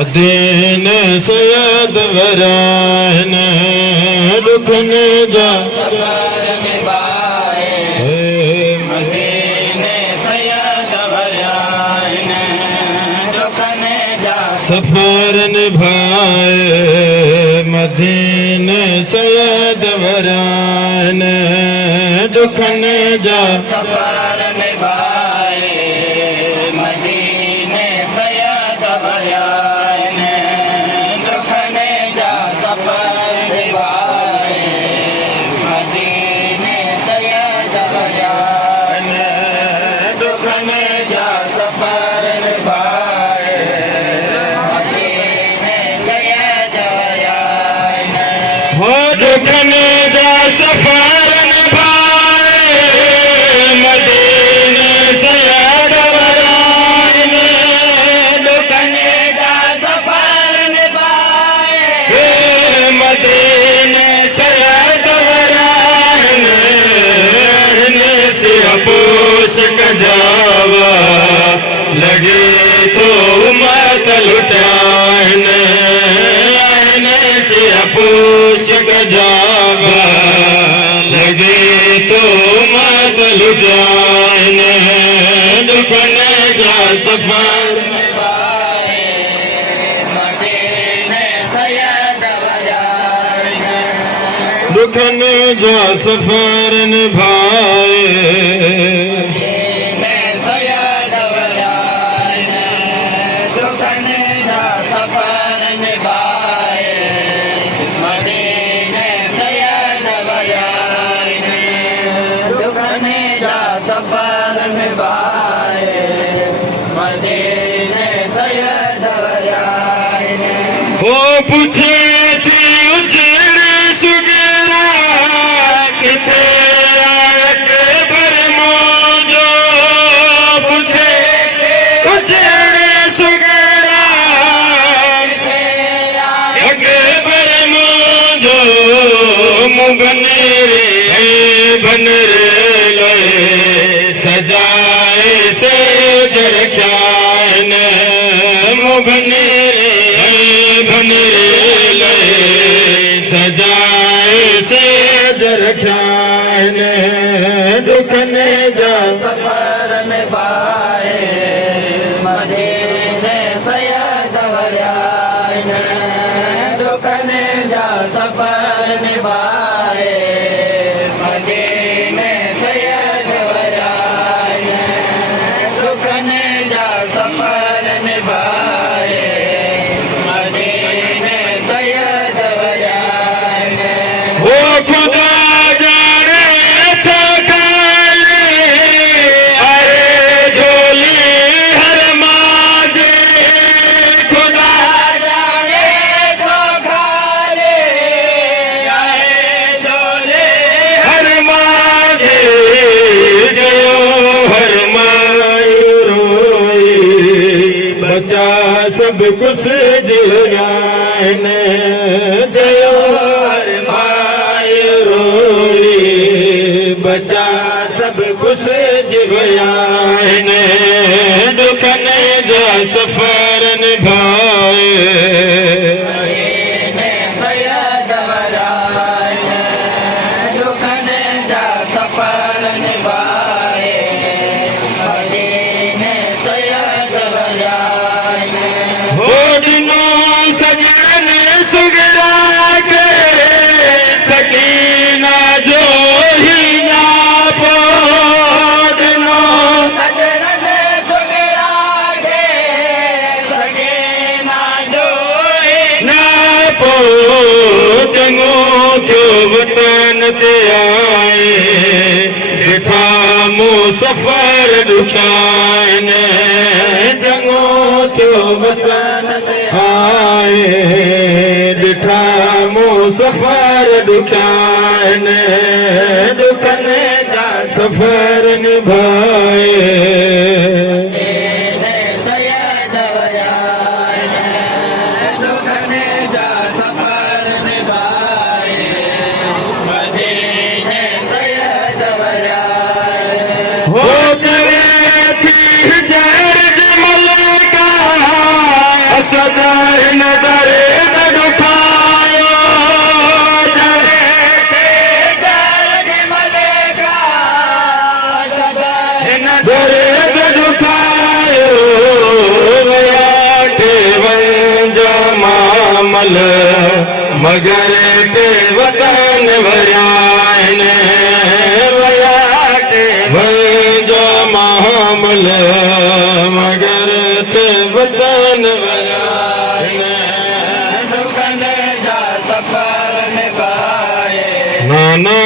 मदीने सैयद वरान दुखन जा मदीने सैयद वरान दुखन जा सफर निभाए मदीने सैयद वरान दुखन जा सफर निभाए मदीने सैयद वरान दुखन जा सफर निभाए मदीने सैयद वरान दुखन जा सफर निभाए मदीने सैयद वरान हो दुखन जा सफर निभाए मदीने सैयद वरान दुखन जा सफर निभाए मदीने सैयद वरान से अपोस कजावा लगे तो मत लुटान से अपोस कजावा लगे तो मत लुटान दुखन जा सफर मदीने सैयद वरान दुखन जा सफर निभाए मदीने सैयद वरान दुखन जा सफर निभाए मदीने सैयद वरान दुखन जा सफर निभाए मदीने सैयद वरान हो पूछे थी उजड़ सुगरा किथे आके भर मौजो पूछे उजड़ सुगरा आके भर मौजो मुगने रे बन रे गए सजाए से जर ख्यान मुगने रे बन रे सजाए से जर ख्यान दुखन जा सफर निभाए मदीने सैयद वरान दुखन जा सफर निभाए मदीने सैयद वरान दुखन जा सफर निभाए मदीने सैयद वरान वो खुदा जाने छकाले आए झोली हर माजे खुदा जाने तो खाले आए झोले हर माजे जयो हर मायू रोई बचा सब कुछ जिलान जयो हर मायू रोई बचा सब कुछ जिबयान दुखन जा सफर निभाए मदीने सैयद वरान दुखन जा सफर निभाए मदीने सैयद वरान हो दिनों सजन सुगरा के सकीना जो ही ना पो दिनों सजन सुगरा के सगीना जो ना पो चंगो क्यों वतन ते आए दिठा मु सफर दुखान चंगो क्यों वतन ते आए दिठा मु सफर दुखान दुखन जा सफर निभाए मदीने सैयद वरान दुखन जा सफर निभाए मदीने सैयद वरान हो चले थी जर मल का सदा मामल मगर के वतन वयान वया के वंजो मामल मगर के वतन वयान दुखन जा सफर निभाए नाना